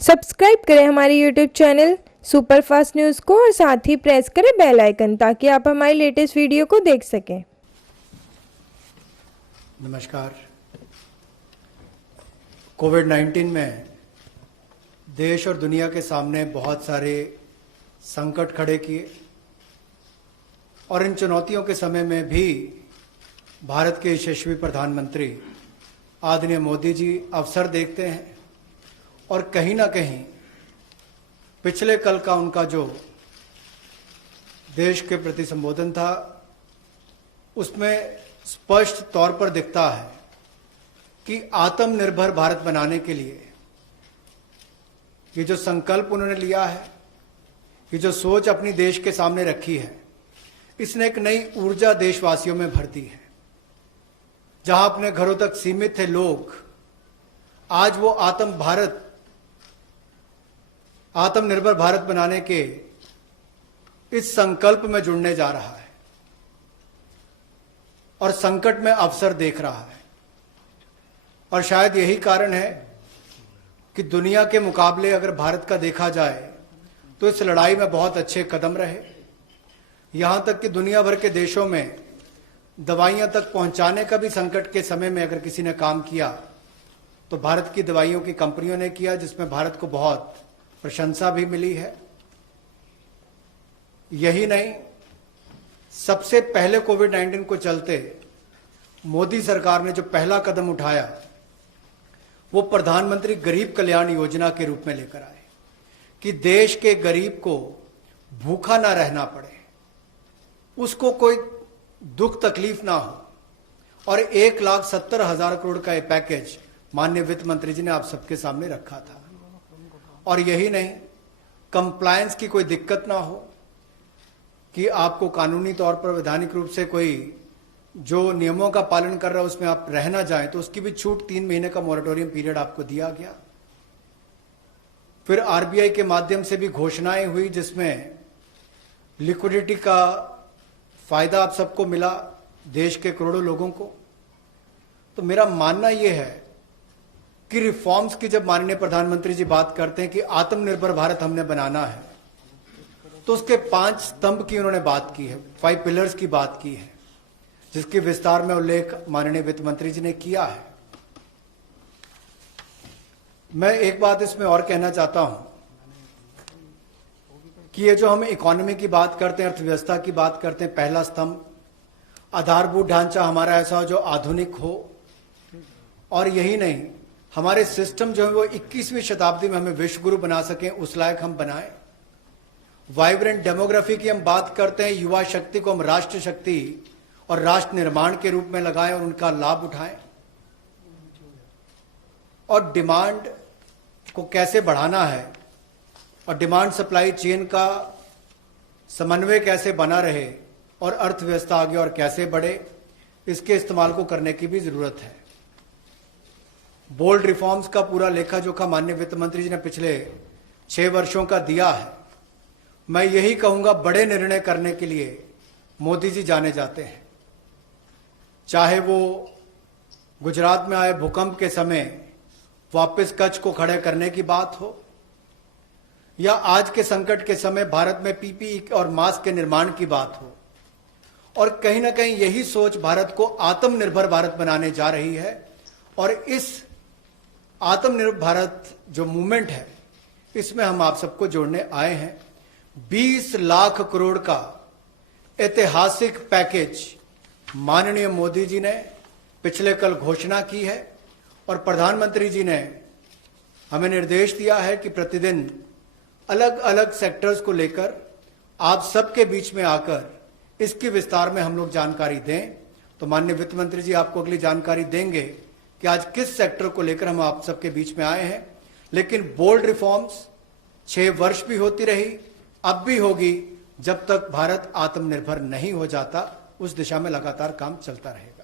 Subscribe करें हमारे YouTube channel superfast news को और साथ ही प्रेस करें बेल आइकन ताकि आप हमारी लेटेस्ट वीडियो को देख सकें। नमस्कार। कोविड-19 में देश और दुनिया के सामने बहुत सारे संकट खड़े किए और इन चुनौतियों के समय में भी भारत के यशस्वी प्रधानमंत्री आदरणीय मोदी जी अवसर देखते हैं और कहीं ना कहीं पिछले कल का उनका जो देश के प्रति संबोधन था उसमें स्पष्ट तौर पर दिखता है कि आत्मनिर्भर भारत बनाने के लिए ये जो संकल्प उन्होंने लिया है, ये जो सोच अपनी देश के सामने रखी है, इसने एक नई ऊर्जा देशवासियों में भर दी है। जहां अपने घरों तक सीमित थे लोग, आज वो आत्मनिर्भर भारत बनाने के इस संकल्प में जुड़ने जा रहा है और संकट में अवसर देख रहा है। और शायद यही कारण है कि दुनिया के मुकाबले अगर भारत का देखा जाए तो इस लड़ाई में बहुत अच्छे कदम रहे। यहां तक कि दुनिया भर के देशों में दवाइयां तक पहुंचाने का भी संकट के समय में अगर किसी ने काम किया तो भारत की दवाइयों की कंपनियों ने किया, जिसमें भारत को बहुत प्रशंसा भी मिली है। यही नहीं, सबसे पहले कोविड-19 को चलते मोदी सरकार ने जो पहला कदम उठाया वो प्रधानमंत्री गरीब कल्याण योजना के रूप में लेकर आए कि देश के गरीब को भूखा ना रहना पड़े, उसको कोई दुख तकलीफ ना हो। और 1,70,000 करोड़ का ये पैकेज माननीय वित्त मंत्री जी ने आप सबके सामने रखा था। और यही नहीं, कंप्लायंस की कोई दिक्कत ना हो कि आपको कानूनी तौर पर वैधानिक रूप से कोई जो नियमों का पालन कर रहा है उसमें आप रह ना जाएं, तो उसकी भी छूट 3 महीने का मोरेटोरियम पीरियड आपको दिया गया। फिर आरबीआई के माध्यम से भी घोषणाएं हुई जिसमें लिक्विडिटी का फायदा आप सबको मिला, देश के करोड़ों लोगों को। तो मेरा मानना यह है कि रिफॉर्म्स की जब माननीय प्रधानमंत्री जी बात करते हैं कि आत्मनिर्भर भारत हमने बनाना है, तो उसके 5 स्तंभ की उन्होंने बात की है, 5 पिलर्स की बात की है, जिसके विस्तार में उल्लेख माननीय वित्त मंत्री जी ने किया है। मैं एक बात इसमें और कहना चाहता हूं कि ये जो हम इकोनॉमी की बात करते हैं, अर्थव्यवस्था की बात करते हैं, पहला स्तंभ आधारभूत ढांचा हमारा ऐसा हो जो आधुनिक हो। और यही नहीं, हमारे सिस्टम जो है वो 21वीं शताब्दी में हमें विश्व गुरु बना सकें, उस लायक हम बनाएं। वाइब्रेंट डेमोग्राफी की हम बात करते हैं, युवा शक्ति को हम राष्ट्र शक्ति और राष्ट्र निर्माण के रूप में लगाएं और उनका लाभ उठाएं। और डिमांड को कैसे बढ़ाना है और डिमांड सप्लाई चेन का समन्वय कैसे बना रहे और अर्थव्यवस्था आगे और कैसे बढ़े, इसके इस्तेमाल को करने की भी जरूरत है। बोल्ड रिफॉर्म्स का पूरा लेखा जोखा माननीय वित्त मंत्री जी ने पिछले 6 वर्षों का दिया है। मैं यही कहूंगा, बड़े निर्णय करने के लिए मोदी जी जाने जाते हैं। चाहे वो गुजरात में आए भूकंप के समय वापस कच्छ को खड़े करने की बात हो, या आज के संकट के समय भारत में पीपीई और मास्क के निर्माण की बात हो। और कहीं ना कहीं यही सोच भारत को आत्मनिर्भर भारत बनाने जा रही है। और इस आत्मनिर्भर भारत जो मूवमेंट है, इसमें हम आप सबको जोड़ने आए हैं। 20 लाख करोड़ का ऐतिहासिक पैकेज माननीय मोदी जी ने पिछले कल घोषणा की है और प्रधानमंत्री जी ने हमें निर्देश दिया है कि प्रतिदिन अलग अलग सेक्टर्स को लेकर आप सबके बीच में आकर इसके विस्तार में हम लोग जानकारी दें। तो माननीय वित्त मंत्री जी आपको अगली जानकारी देंगे कि आज किस सेक्टर को लेकर हम आप सबके बीच में आए हैं। लेकिन बोल्ड रिफॉर्म्स 6 वर्ष भी होती रही, अब भी होगी, जब तक भारत आत्मनिर्भर नहीं हो जाता। उस दिशा में लगातार काम चलता रहेगा।